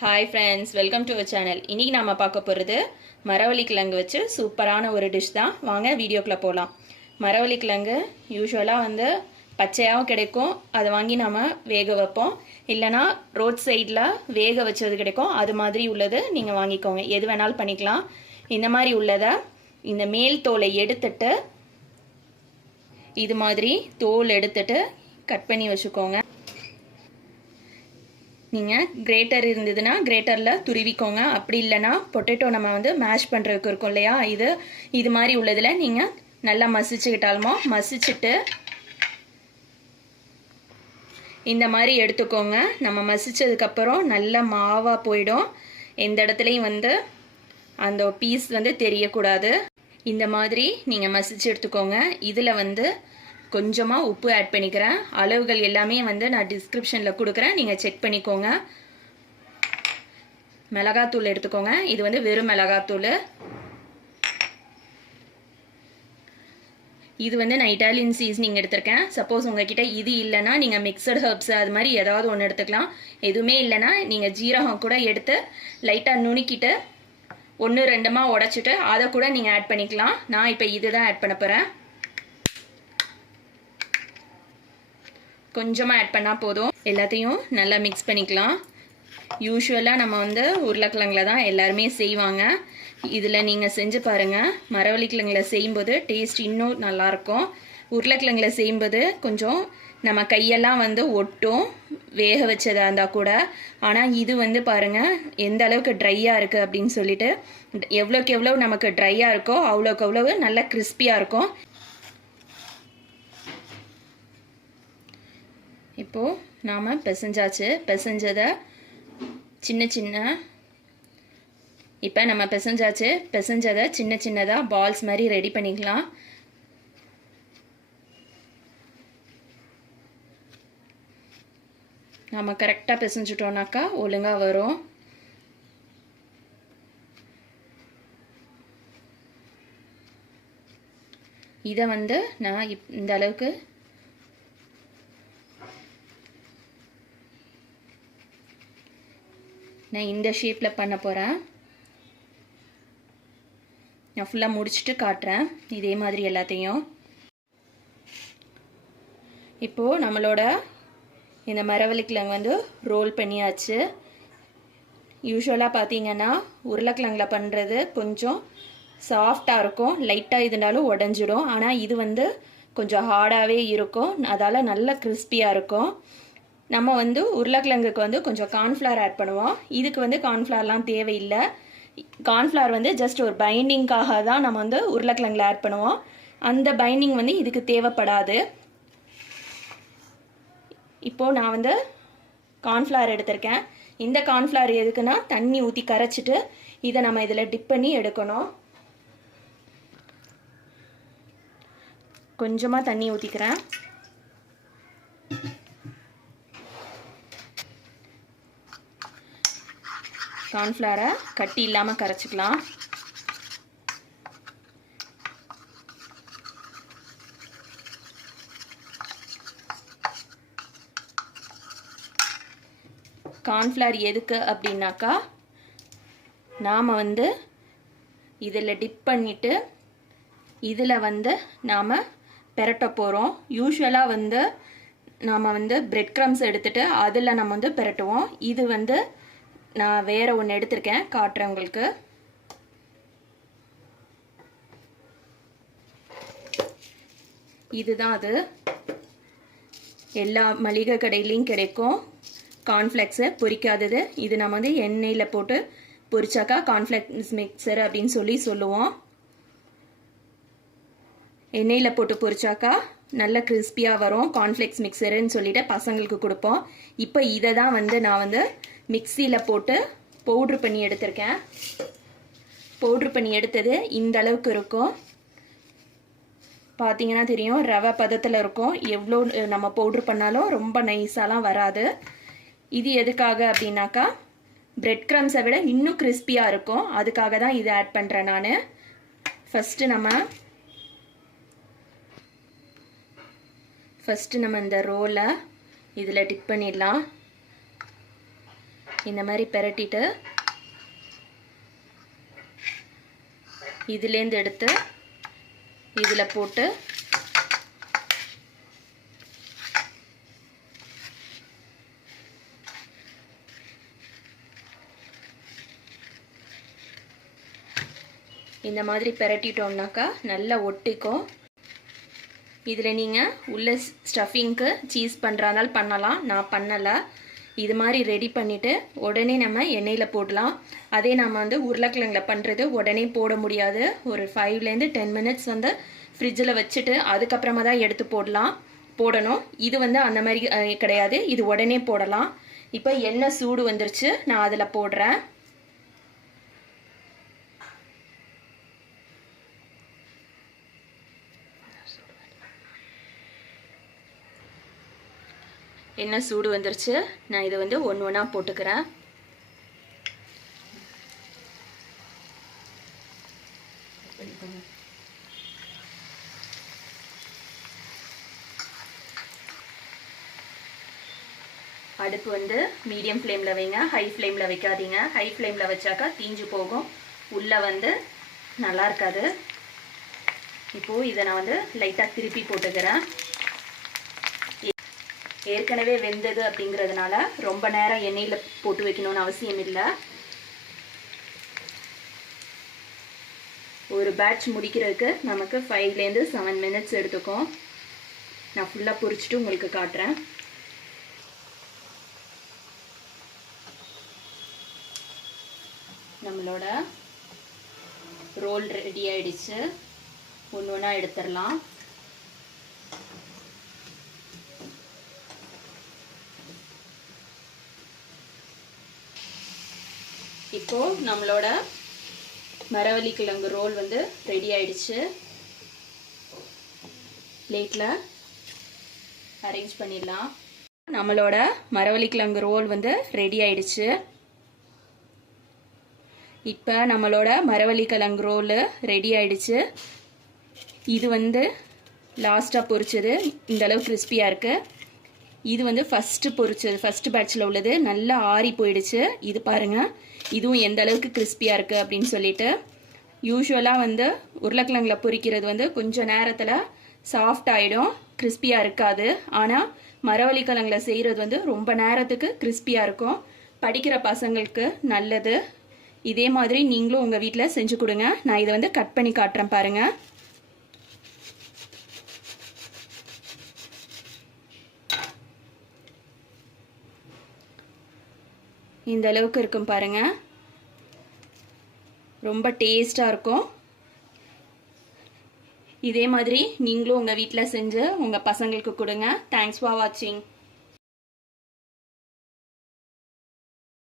Hi friends, welcome to our channel. இன்றைக்கி நாம் பார்க்க போகிறது மரவள்ளி கிழங்கு வச்சு சூப்பரான ஒரு டிஷ் தான். வாங்க வீடியோக்குள்ளே போகலாம். மரவள்ளி கிழங்கு யூஸ்வலாக பச்சையாகவும் கிடைக்கும். அதை வாங்கி நாம் வேக வைப்போம். இல்லைனா ரோட் சைடில் வேக வச்சது கிடைக்கும். அது மாதிரி உள்ளது நீங்கள் வாங்கிக்கோங்க. எது வேணாலும் பண்ணிக்கலாம். இந்த மாதிரி உள்ளதை இந்த மேல் தோலை எடுத்துட்டு இது மாதிரி தோல் எடுத்துட்டு கட் பண்ணி வச்சுக்கோங்க. நீங்கள் கிரேட்டர் இருந்ததுன்னா கிரேட்டரில் துருவிக்கோங்க. அப்படி இல்லைன்னா பொட்டேட்டோ நம்ம மேஷ் பண்ணுறதுக்கு இருக்கும் இல்லையா, இது மாதிரி உள்ளதில் நீங்கள் நல்லா மசிச்சுக்கிட்டாலுமோ மசிச்சுட்டு இந்த மாதிரி எடுத்துக்கோங்க. நம்ம மசிச்சதுக்கப்புறம் நல்லா மாவாக போயிடும். எந்த இடத்துலையும் அந்த பீஸ் தெரியக்கூடாது. இந்த மாதிரி நீங்கள் மசிச்சு எடுத்துக்கோங்க. இதில் கொஞ்சமாக உப்பு ஆட் பண்ணிக்கிறேன். அளவுகள் எல்லாமே நான் டிஸ்கிரிப்ஷனில் கொடுக்குறேன், நீங்கள் செக் பண்ணிக்கோங்க. மிளகாத்தூள் எடுத்துக்கோங்க. இது வெறும் மிளகாத்தூள். இது நான் இட்டாலியன் சீசனிங் எடுத்திருக்கேன். சப்போஸ் உங்ககிட்ட இது இல்லைன்னா நீங்கள் மிக்சட் ஹர்ப்ஸ் அது மாதிரி ஏதாவது ஒன்று எடுத்துக்கலாம். எதுவுமே இல்லைன்னா நீங்கள் ஜீரகம் கூட எடுத்து லைட்டாக நுணுக்கிட்டு 1-2 உடைச்சிட்டு அதை கூட நீங்கள் ஆட் பண்ணிக்கலாம். நான் இப்போ இதுதான் ஆட் பண்ண போகிறேன். கொஞ்சமாக ஆட் பண்ணால் போதும். எல்லாத்தையும் நல்லா மிக்ஸ் பண்ணிக்கலாம். யூஸ்வலாக நம்ம உருளைக்கிழங்குல தான் எல்லாருமே செய்வாங்க. இதில் நீங்கள் செஞ்சு பாருங்கள். மரவள்ளி கிழங்குல செய்யும்போது டேஸ்ட் இன்னும் நல்லாயிருக்கும். உருளைக்கிழங்குல செய்யும்போது கொஞ்சம் நம்ம கையெல்லாம் ஒட்டும், வேக வச்சதாக இருந்தால் கூட. ஆனால் இது பாருங்கள் எந்த அளவுக்கு ட்ரையாக இருக்குது அப்படின்னு சொல்லிட்டு. எவ்வளோக்கு எவ்வளோ நமக்கு ட்ரையாக இருக்கோ அவ்வளோக்கு அவ்வளவு நல்லா கிறிஸ்பியாக இருக்கும். இப்போது நாம் பிசைஞ்சாச்சு. பிசைஞ்சதை இப்போ நம்ம பிசைஞ்சதை சின்ன சின்னதாக பால்ஸ் மாதிரி ரெடி பண்ணிக்கலாம். நம்ம கரெக்டாக பிசைஞ்சிட்டோம்னாக்கா ஒழுங்காக வரும். இதை நான் இந்த அளவுக்கு நான் இந்த ஷேப்பில் பண்ண போகிறேன். நான் ஃபுல்லாக முடிச்சுட்டு காட்டுறேன் இதே மாதிரி எல்லாத்தையும். இப்போது நம்மளோட இந்த மரவள்ளி கிழங்கு ரோல் பண்ணியாச்சு. யூஸ்வலாக பார்த்தீங்கன்னா உருளைக்கிழங்குல பண்ணுறது கொஞ்சம் சாஃப்டாக இருக்கும். லைட்டாக இருந்தாலும் உடஞ்சிடும். ஆனால் இது கொஞ்சம் ஹார்டாகவே இருக்கும். அதால் நல்ல கிறிஸ்பியாக இருக்கும். நம்ம உருளைக்கிழங்குக்கு கொஞ்சம் கார்ன்ஃப்ளவர் ஆட் பண்ணுவோம். இதுக்கு கார்ன்ஃப்ளவர்லாம் தேவையில்லை. கார்ன்ஃப்ளவர் ஜஸ்ட் ஒரு பைண்டிங்காக தான் நம்ம உருளைக்கிழங்குல ஆட் பண்ணுவோம். அந்த பைண்டிங் இதுக்கு தேவைப்படாது. இப்போது நான் கார்ன்ஃப்ளவர் எடுத்திருக்கேன். இந்த கார்ன்ஃப்ளவர் எதுக்குன்னா தண்ணி ஊற்றி கரைச்சிட்டு இதை நம்ம இதில் டிப் பண்ணி எடுக்கணும். கொஞ்சமாக தண்ணி ஊற்றிக்கிறேன். கார்ன்ஃப்ளவரை கட்டி இல்லாமல் கரைச்சிக்கலாம். கார்ன்ஃப்ளவர் எதுக்கு அப்படின்னாக்கா நாம் இதில் டிப் பண்ணிவிட்டு இதில் நாம் பெரட்ட போகிறோம். யூஸ்வலாக நாம் பிரெட் க்ரம்ஸ் எடுத்துகிட்டு அதில் நம்ம பெரட்டுவோம். இது நான் வேறு ஒன்று எடுத்திருக்கேன், காட்டுறேன் உங்களுக்கு. இதுதான் அது. எல்லா மளிகை கடையிலையும் கிடைக்கும் கார்ன்ஃப்ளெக்ஸு பொரிக்காதது. இது நம்ம எண்ணெயில் போட்டு பொரிச்சாக்கா கார்ன்ஃப்ளெக்ஸ் மிக்சர் அப்படின்னு சொல்லுவோம். எண்ணெயில் போட்டு பொரிச்சாக்கா நல்ல கிறிஸ்பியாக வரும் கார்ன்ஃப்ளெக்ஸ் மிக்சருன்னு சொல்லிட்டு பசங்களுக்கு கொடுப்போம். இப்போ இதை தான் நான் மிக்சியில் போட்டு பவுட்ரு பண்ணி எடுத்திருக்கேன். பவுட்ரு பண்ணி எடுத்தது இந்த அளவுக்கு இருக்கும். பார்த்தீங்கன்னா தெரியும், ரவை பதத்தில் இருக்கும். எவ்வளோ நம்ம பவுட்ரு பண்ணாலும் ரொம்ப நைஸாலாம் வராது. இது எதுக்காக அப்படின்னாக்கா பிரெட் க்ரம்ஸை விட இன்னும் கிறிஸ்பியாக இருக்கும். அதுக்காக தான் இதை ஆட் பண்ணுறேன் நான். ஃபஸ்ட்டு நம்ம இந்த ரோலை இதில் டிப் பண்ணிடலாம். இந்த மாதிரி பெரட்டிட்டு இதுலேருந்து எடுத்து இதில் போட்டு இந்த மாதிரி பெரட்டிட்டோம்னாக்கா நல்லா ஒட்டிக்கும். இதில் நீங்கள் உள்ள ஸ்டஃபிங்க்கு சீஸ் பண்ணுறதுனால பண்ணலாம், நான் பண்ணலை. இது மாதிரி ரெடி பண்ணிவிட்டு உடனே நம்ம எண்ணெயில் போடலாம். அதே நம்ம வந்து உருளைக்கிழங்கில் பண்ணுறது உடனே போட முடியாது. ஒரு 5 to 10 minutes வந்து ஃப்ரிட்ஜில் வச்சுட்டு அதுக்கப்புறமா தான் எடுத்து போடணும். இது வந்து அந்த மாதிரி கிடையாது, இது உடனே போடலாம். இப்போ எண்ணெய் சூடு வந்துருச்சு, நான் அதில் போடுறேன். எண்ணெய் சூடு வந்துருச்சு, நான் இதை வந்து ஒன்று ஒன்றா போட்டுக்கிறேன். அடுப்பு வந்து மீடியம் ஃப்ளேமில் வைங்க, ஹை ஃப்ளேமில் வைக்காதீங்க. ஹை ஃப்ளேமில் வச்சாக்கா தீஞ்சு போகும், உள்ளே வந்து நல்லா இருக்காது. இப்போது இதை நான் வந்து லைட்டாக திருப்பி போட்டுக்கிறேன். ஏற்கனவே வெந்தது அப்படிங்கிறதுனால ரொம்ப நேரம் எண்ணெயில் போட்டு வைக்கணும்னு அவசியம் இல்லை. ஒரு பேட்ச் முடிக்கிறதுக்கு நமக்கு 5 to 7 minutes எடுத்துக்கும். நான் ஃபுல்லாக பொரிச்சிட்டு உங்களுக்கு காட்டுறேன். நம்மளோட ரோல் ரெடி ஆயிடுச்சு. ஒன்று ஒன்றா எடுத்துடலாம். இப்போ நம்மளோட மரவள்ளிக்கிழங்கு ரோல் வந்து ரெடி ஆயிடுச்சு. பிளேட்டில் அரேஞ்ச் பண்ணிடலாம். நம்மளோட மரவள்ளிக்கிழங்கு ரோல் வந்து ரெடி ஆயிடுச்சு. இப்போ நம்மளோட மரவள்ளிக்கிழங்கு ரோல் ரெடி ஆயிடுச்சு. இது வந்து லாஸ்ட்டாக பொரிச்சது, இந்தளவு கிறிஸ்பியாக இருக்குது. இது வந்து ஃபஸ்ட்டு பொரிச்சது, ஃபஸ்ட்டு பேட்சில் உள்ளது. நல்லா ஆறி போயிடுச்சு. இது பாருங்கள், இதுவும் எந்த அளவுக்கு கிறிஸ்பியாக இருக்குது அப்படின்னு சொல்லிட்டு. யூஸ்வலாக வந்து உருளைக்கிழங்கில் பொரிக்கிறது வந்து கொஞ்சம் நேரத்தில் சாஃப்ட் ஆகிடும், கிறிஸ்பியாக இருக்காது. ஆனால் மரவள்ளிக்கிழங்கில் செய்கிறது வந்து ரொம்ப நேரத்துக்கு கிறிஸ்பியாக இருக்கும். படிக்கிற பசங்களுக்கு நல்லது. இதே மாதிரி நீங்களும் உங்கள் வீட்டில் செஞ்சு கொடுங்க. நான் இதை வந்து கட் பண்ணி காட்டுறேன் பாருங்கள். இந்த அளவுக்கு இருக்கும் பாருங்க, ரொம்ப டேஸ்டாக இருக்கும். இதே மாதிரி நீங்களும் உங்கள் வீட்டில் செஞ்சு உங்கள் பசங்களுக்கு கொடுங்க. தேங்க்ஸ் ஃபார் வாட்சிங்.